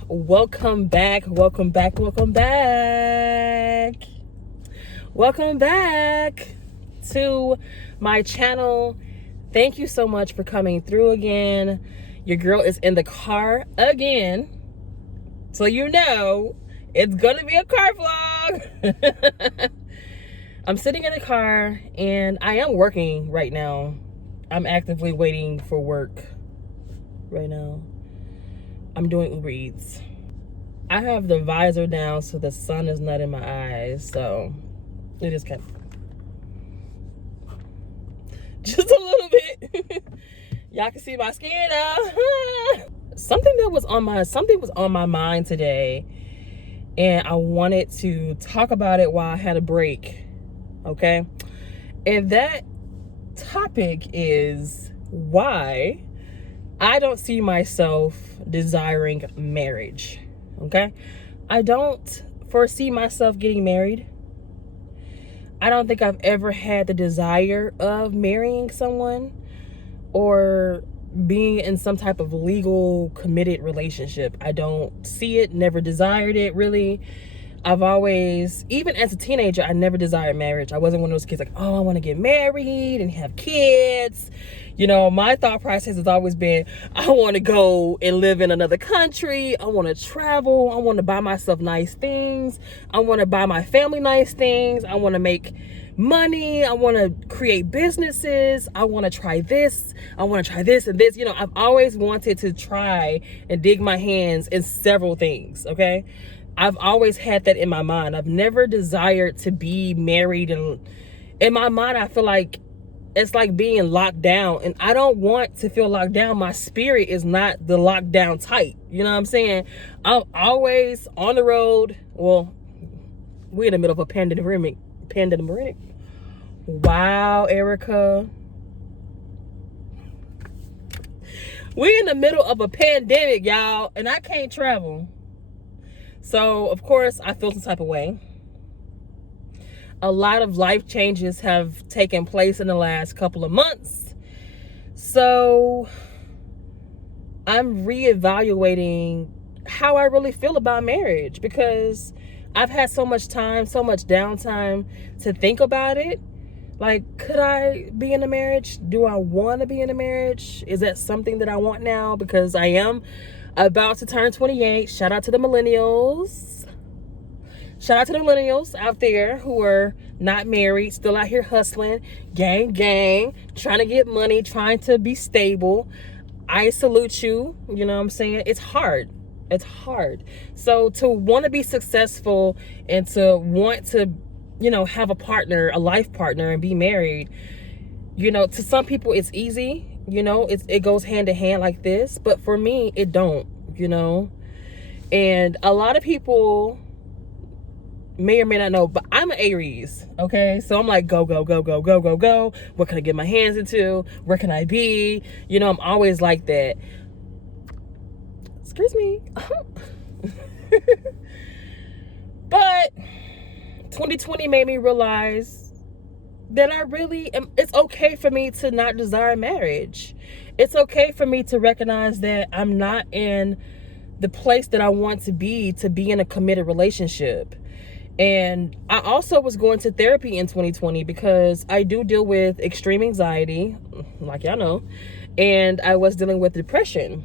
Welcome back. Welcome back to my channel. Thank you so much for coming through again. Your girl is in the car again, so you know it's gonna be a car vlog. I'm sitting in the car and I am working right now. I'm actively waiting for work right now. I'm doing Uber Eats. I have the visor down so the sun is not in my eyes, so it is kind of just a little bit. Y'all can see my skin now. Something was on my mind today, and I wanted to talk about it while I had a break. Okay? And that topic is why I don't see myself desiring marriage. Okay? I don't foresee myself getting married. I don't think I've ever had the desire of marrying someone or being in some type of legal committed relationship. I don't see it, never desired it really. I've always, even as a teenager, I never desired marriage. I wasn't one of those kids like, oh, I want to get married and have kids. You know, my thought process has always been, I want to go and live in another country. I want to travel. I want to buy myself nice things. I want to buy my family nice things. I want to make money. I want to create businesses. I want to try this. I want to try this and this. You know, I've always wanted to try and dig my hands in several things, okay? I've always had that in my mind. I've never desired to be married, and in my mind I feel like it's like being locked down, and I don't want to feel locked down. My spirit is not the lockdown type. You know what I'm saying? I'm always on the road. Well, we're in the middle of a pandemic. Wow, Erica. We're in the middle of a pandemic, y'all, and I can't travel. So, of course, I feel some type of way. A lot of life changes have taken place in the last couple of months. So, I'm reevaluating how I really feel about marriage, because I've had so much time, so much downtime to think about it. Like, could I be in a marriage? Do I want to be in a marriage? Is that something that I want now? Because I am about to turn 28. Shout out to the millennials. Shout out to the millennials out there who are not married, still out here hustling, gang, trying to get money, trying to be stable. I salute you. You know what I'm saying? It's hard. It's hard. So to want to be successful and to want to, you know, have a partner, a life partner, and be married, you know, to some people it's easy. You know, it goes hand to hand like this, but for me, it don't, you know. And a lot of people may or may not know, but I'm an Aries, okay? So I'm like, go. What can I get my hands into? Where can I be? You know, I'm always like that. Excuse me. But 2020 made me realize that I really am, it's okay for me to not desire marriage. It's okay for me to recognize that I'm not in the place that I want to be in a committed relationship. And I also was going to therapy in 2020 because I do deal with extreme anxiety, like y'all know, and I was dealing with depression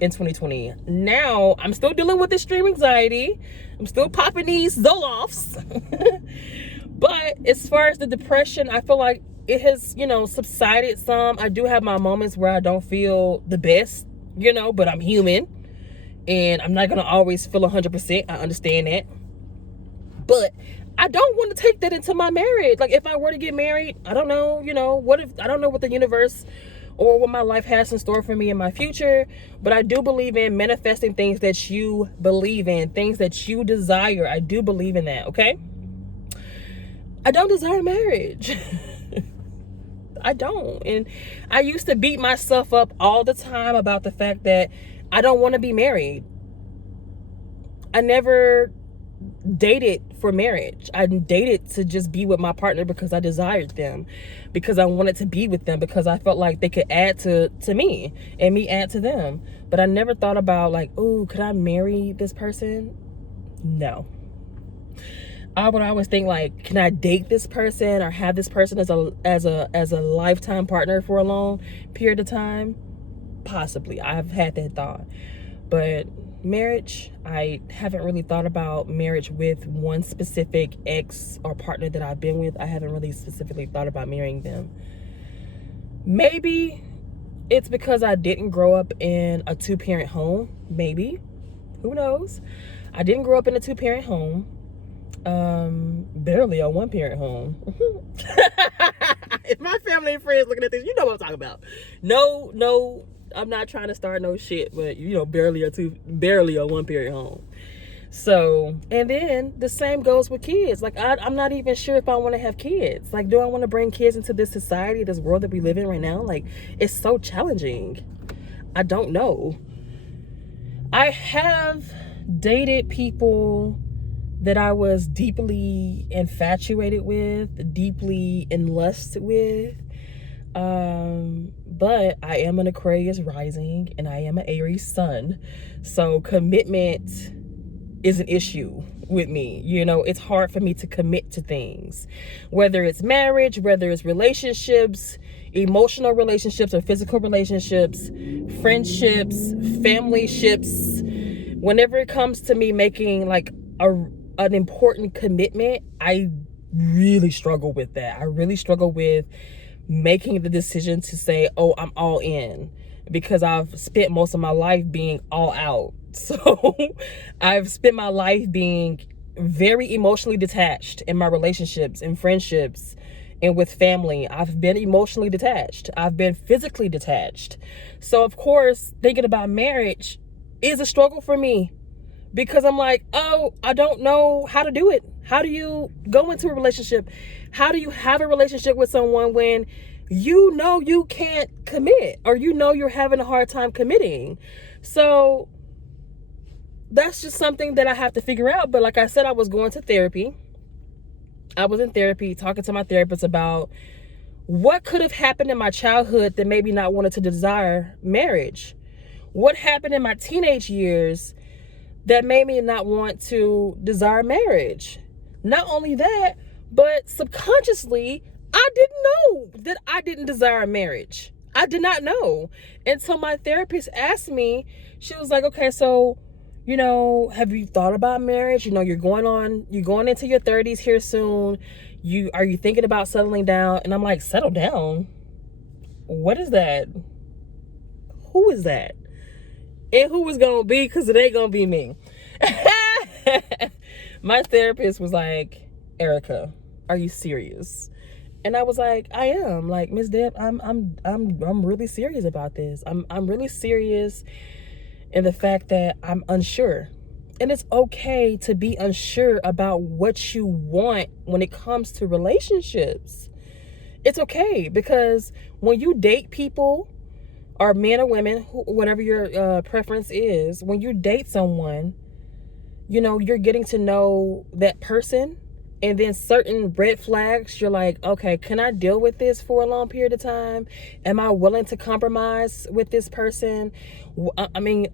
in 2020. Now I'm still dealing with extreme anxiety. I'm still popping these Zolofts. But as far as the depression, I feel like it has, you know, subsided some. I do have my moments where I don't feel the best, you know, but I'm human and I'm not going to always feel 100%. I understand that. But I don't want to take that into my marriage. Like, if I were to get married, I don't know, you know, I don't know what the universe or what my life has in store for me in my future, but I do believe in manifesting things that you believe in, things that you desire. I do believe in that, okay? I don't desire marriage. I don't. And I used to beat myself up all the time about the fact that I don't want to be married. I never dated for marriage. I dated to just be with my partner because I desired them, because I wanted to be with them, because I felt like they could add to me and me add to them. But I never thought about like, oh, could I marry this person? No. I would always think like, can I date this person or have this person as a lifetime partner for a long period of time? Possibly. I've had that thought. But marriage, I haven't really thought about marriage with one specific ex or partner that I've been with. I haven't really specifically thought about marrying them. Maybe it's because I didn't grow up in a two-parent home. Maybe. Who knows? I didn't grow up in a two-parent home. Barely a one-parent home. If my family and friends looking at this, you know what I'm talking about. No, I'm not trying to start no shit, but barely a one-parent home. So, and then the same goes with kids. Like, I'm not even sure if I want to have kids. Like, do I want to bring kids into this society, this world that we live in right now? Like, it's so challenging. I don't know. I have dated people that I was deeply infatuated with, deeply in lust with. But I am an Aquarius rising and I am an Aries sun. So commitment is an issue with me. It's hard for me to commit to things, whether it's marriage, whether it's relationships, emotional relationships or physical relationships, friendships, family ships. Whenever it comes to me making like an important commitment, I really struggle with that. I really struggle with making the decision to say, oh, I'm all in, because I've spent most of my life being all out. So I've spent my life being very emotionally detached in my relationships and friendships and with family. I've been emotionally detached. I've been physically detached. So of course, thinking about marriage is a struggle for me, because I'm like, oh, I don't know how to do it. How do you go into a relationship? How do you have a relationship with someone when you can't commit, or you're having a hard time committing? So that's just something that I have to figure out. But like I said, I was going to therapy. I was in therapy talking to my therapist about what could have happened in my childhood that made me not wanted to desire marriage. What happened in my teenage years that made me not want to desire marriage? Not only that, but subconsciously, I didn't know that I didn't desire marriage. I did not know until my therapist asked me. She was like, okay, so, have you thought about marriage? You're going into your 30s here soon. Are you thinking about settling down? And I'm like, settle down? What is that? Who is that? And who is gonna be? Because it ain't gonna be me. My therapist was like, Erica, are you serious? And I was like, I am. Like, Miss Deb, I'm really serious about this. I'm really serious in the fact that I'm unsure. And it's okay to be unsure about what you want when it comes to relationships. It's okay, because when you date people, or men or women, whatever your preference is, when you date someone, you're getting to know that person, and then certain red flags, you're like, okay, can I deal with this for a long period of time? Am I willing to compromise with this person? I mean,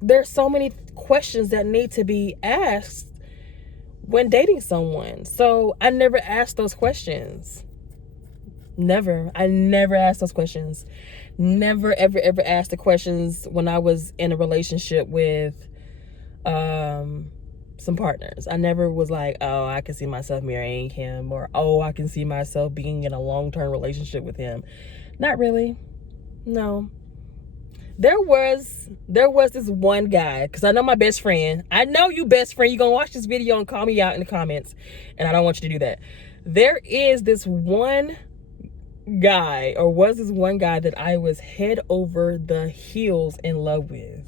there's so many questions that need to be asked when dating someone. So I never asked those questions. Never. I never asked those questions. Never, ever, ever asked the questions when I was in a relationship with some partners. I never was like, oh, I can see myself marrying him, or oh, I can see myself being in a long-term relationship with him. Not really. No. There was this one guy, because I know my best friend. I know you, best friend. You're going to watch this video and call me out in the comments, and I don't want you to do that. There is this one guy, or was this one guy, that I was head over the heels in love with.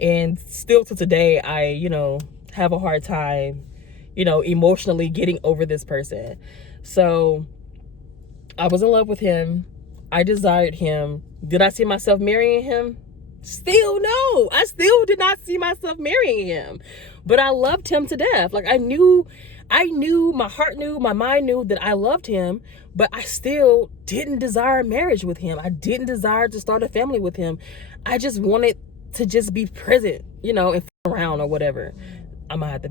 And still to today, I, have a hard time, emotionally getting over this person. So I was in love with him. I desired him. Did I see myself marrying him? Still no. I still did not see myself marrying him. But I loved him to death. Like I knew, my heart knew, my mind knew that I loved him, but I still didn't desire marriage with him. I didn't desire to start a family with him. I just wanted to just be present, and around or whatever. I'm gonna have to,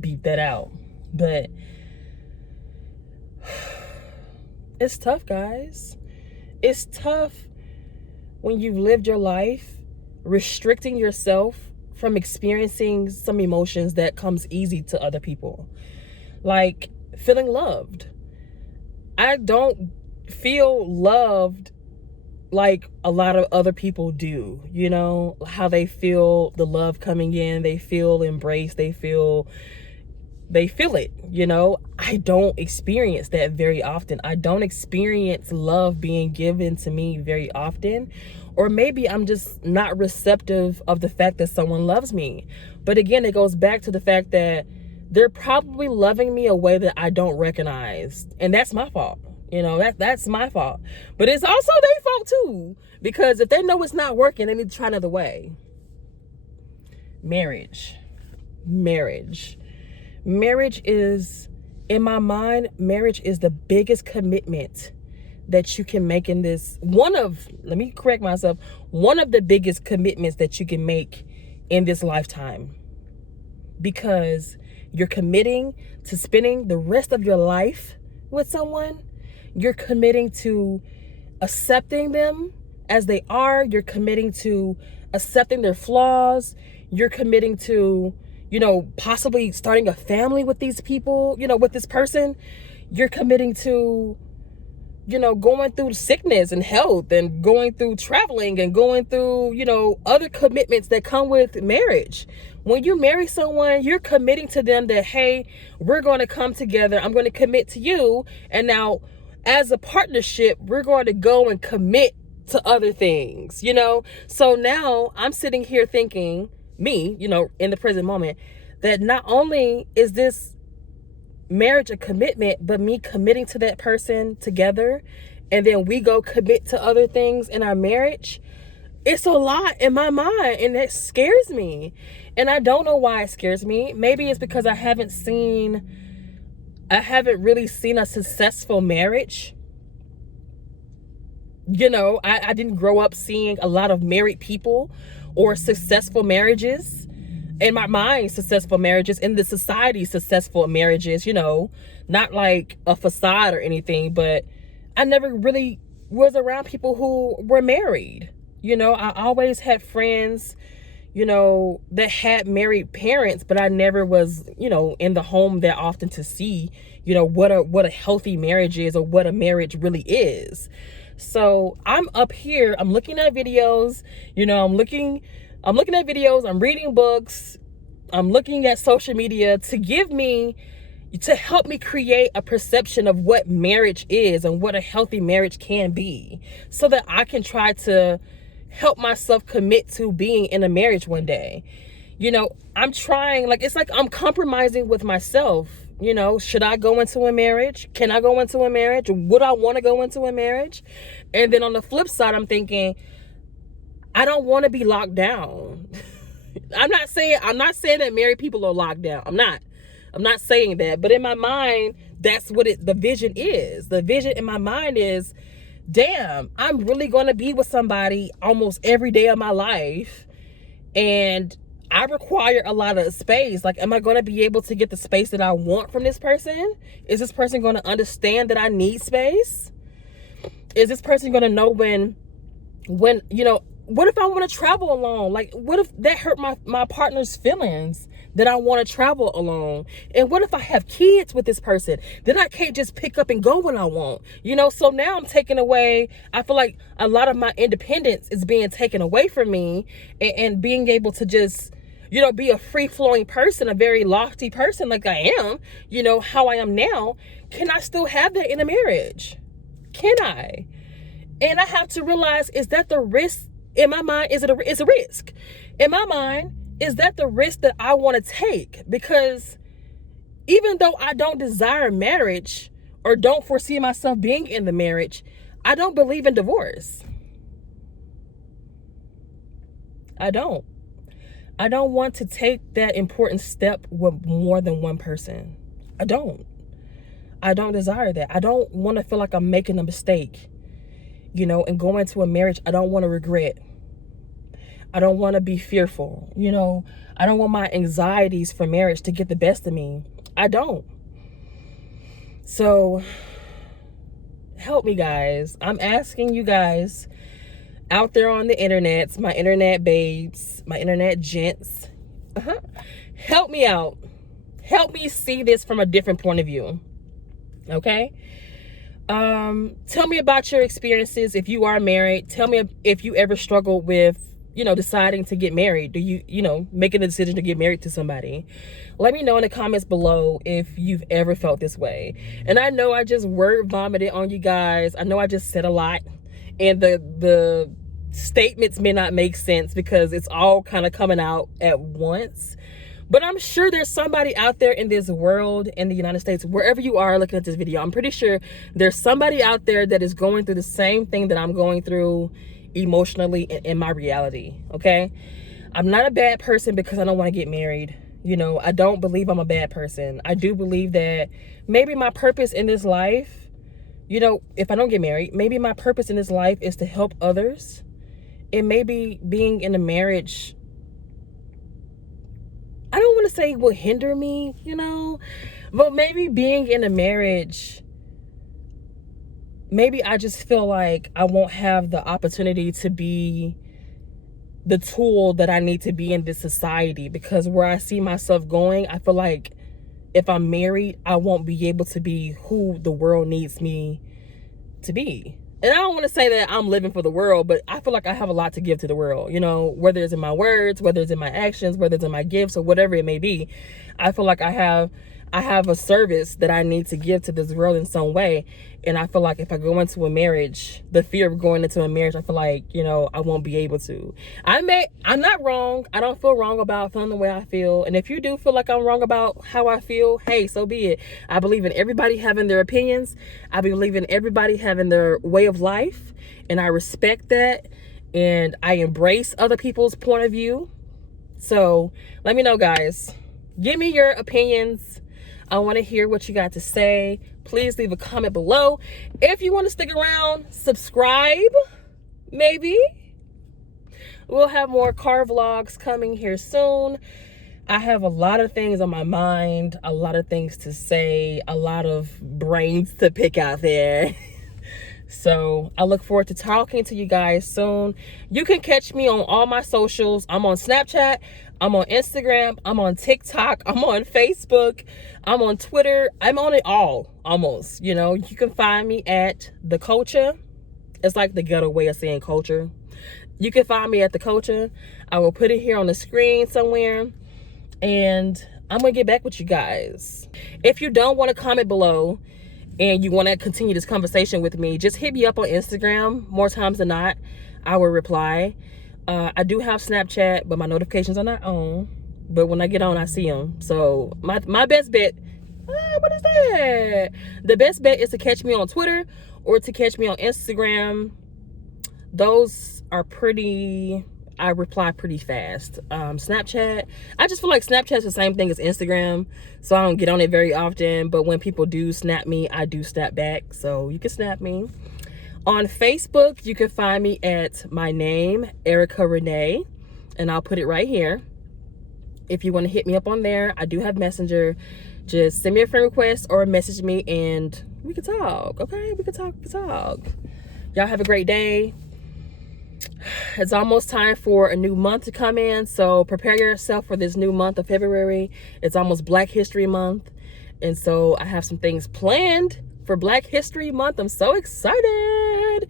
beat that out. But it's tough, guys. It's tough when you've lived your life restricting yourself from experiencing some emotions that comes easy to other people, like feeling loved. I don't feel loved like a lot of other people do, how they feel the love coming in, they feel embraced, they feel it, I don't experience that very often. I don't experience love being given to me very often, or maybe I'm just not receptive of the fact that someone loves me. But again, it goes back to the fact that they're probably loving me a way that I don't recognize, and that's my fault. That's my fault. But it's also their fault too, because if they know it's not working, they need to try another way. Marriage is, in my mind, marriage is the biggest commitment that you can make in this. Let me correct myself, one of the biggest commitments that you can make in this lifetime, because you're committing to spending the rest of your life with someone. You're committing to accepting them as they are. You're committing to accepting their flaws. You're committing to, possibly starting a family with these people, with this person. You're committing to, going through sickness and health, and going through traveling, and going through, other commitments that come with marriage. When you marry someone, you're committing to them that, hey, we're going to come together. I'm going to commit to you. And now, as a partnership, we're going to go and commit to other things, So now I'm sitting here thinking, me, in the present moment, that not only is this marriage a commitment, but me committing to that person together, and then we go commit to other things in our marriage. It's a lot in my mind, and it scares me. And I don't know why it scares me. Maybe it's because I haven't really seen a successful marriage. I didn't grow up seeing a lot of married people or successful marriages. In my mind, successful marriages, in the society, successful marriages, not like a facade or anything, but I never really was around people who were married. I always had friends, that had married parents, but I never was, in the home that often to see, what a healthy marriage is, or what a marriage really is. So I'm up here, I'm looking at videos, I'm looking at videos, I'm reading books, I'm looking at social media to help me create a perception of what marriage is and what a healthy marriage can be, so that I can try to help myself commit to being in a marriage one day. I'm trying, it's like I'm compromising with myself. Should I go into a marriage? Can I go into a marriage? Would I want to go into a marriage? And then on the flip side, I'm thinking, I don't want to be locked down. I'm not saying that married people are locked down. I'm not saying that. But in my mind, that's what the vision is. The vision in my mind is, damn, I'm really going to be with somebody almost every day of my life. And I require a lot of space. Am I going to be able to get the space that I want from this person? Is this person going to understand that I need space? Is this person going to know when, what if I want to travel alone? What if that hurt my partner's feelings that I want to travel alone? And what if I have kids with this person? Then I can't just pick up and go when I want, So now I'm taking away, I feel like a lot of my independence is being taken away from me, and being able to just, be a free-flowing person, a very lofty person like I am, how I am now. Can I still have that in a marriage? Can I? And I have to realize, is that the risk? In my mind, it's a risk. In my mind, is that the risk that I want to take? Because even though I don't desire marriage, or don't foresee myself being in the marriage, I don't believe in divorce. I don't. I don't want to take that important step with more than one person. I don't. I don't desire that. I don't want to feel like I'm making a mistake, you know, and going into a marriage. I don't want to regret. I don't want to be fearful, you know. I don't want my anxieties for marriage to get the best of me. I don't. So help me, guys. I'm asking you guys out there on the internets, my internet babes, my internet gents, help me out. Help me see this from a different point of view. Okay? Tell me about your experiences if you are married. Tell me if you ever struggled with, you know, deciding to get married. Do you know, making a decision to get married to somebody? Let me know in the comments below if you've ever felt this way. And I know I just word vomited on you guys. I know I just said a lot, and the statements may not make sense because it's all kind of coming out at once. But I'm sure there's somebody out there in this world, in the United States, wherever you are looking at this video, I'm pretty sure there's somebody out there that is going through the same thing that I'm going through emotionally and in my reality, okay? I'm not a bad person because I don't want to get married. You know, I don't believe I'm a bad person. I do believe that maybe my purpose in this life, you know, if I don't get married, maybe my purpose in this life is to help others. And maybe being in a marriage, I don't want to say will hinder me, you know, but maybe being in a marriage, maybe I just feel like I won't have the opportunity to be the tool that I need to be in this society, because where I see myself going, I feel like if I'm married, I won't be able to be who the world needs me to be. And I don't want to say that I'm living for the world, but I feel like I have a lot to give to the world, you know, whether it's in my words, whether it's in my actions, whether it's in my gifts, or whatever it may be. I feel like I have a service that I need to give to this world in some way. And I feel like if I go into a marriage, the fear of going into a marriage, I feel like, you know, I won't be able to. I'm not wrong. I don't feel wrong about feeling the way I feel. And if you do feel like I'm wrong about how I feel, hey, so be it. I believe in everybody having their opinions. I believe in everybody having their way of life. And I respect that. And I embrace other people's point of view. So let me know, guys. Give me your opinions. I want to hear what you got to say. Please leave a comment below. If you want to stick around, subscribe, maybe. We'll have more car vlogs coming here soon. I have a lot of things on my mind, a lot of things to say, a lot of brains to pick out there. So I look forward to talking to you guys soon. You can catch me on all my socials. I'm on Snapchat. I'm on Instagram. I'm on TikTok. I'm on Facebook. I'm on Twitter. I'm on it all, almost. You know, you can find me at The Culture. It's like the ghetto way of saying culture. You can find me at The Culture. I will put it here on the screen somewhere. And I'm going to get back with you guys. If you don't want to comment below, and you want to continue this conversation with me, just hit me up on Instagram. More times than not, I will reply. I do have Snapchat, but my notifications are not on. But when I get on, I see them. So my best bet, what is that? The best bet is to catch me on Twitter or to catch me on Instagram. Those are pretty, I reply pretty fast. Snapchat, I just feel like Snapchat's the same thing as Instagram, so I don't get on it very often. But when people do snap me, I do snap back. So you can snap me. On Facebook, you can find me at my name, Erica Renee, and I'll put it right here. If you want to hit me up on there, I do have Messenger. Just send me a friend request or message me and we can talk, okay? We can talk. Y'all have a great day. It's almost time for a new month to come in, so prepare yourself for this new month of February. It's almost Black History Month, and so I have some things planned for Black History Month. I'm so excited,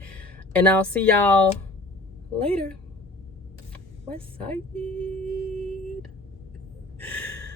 and I'll see y'all later. West Side.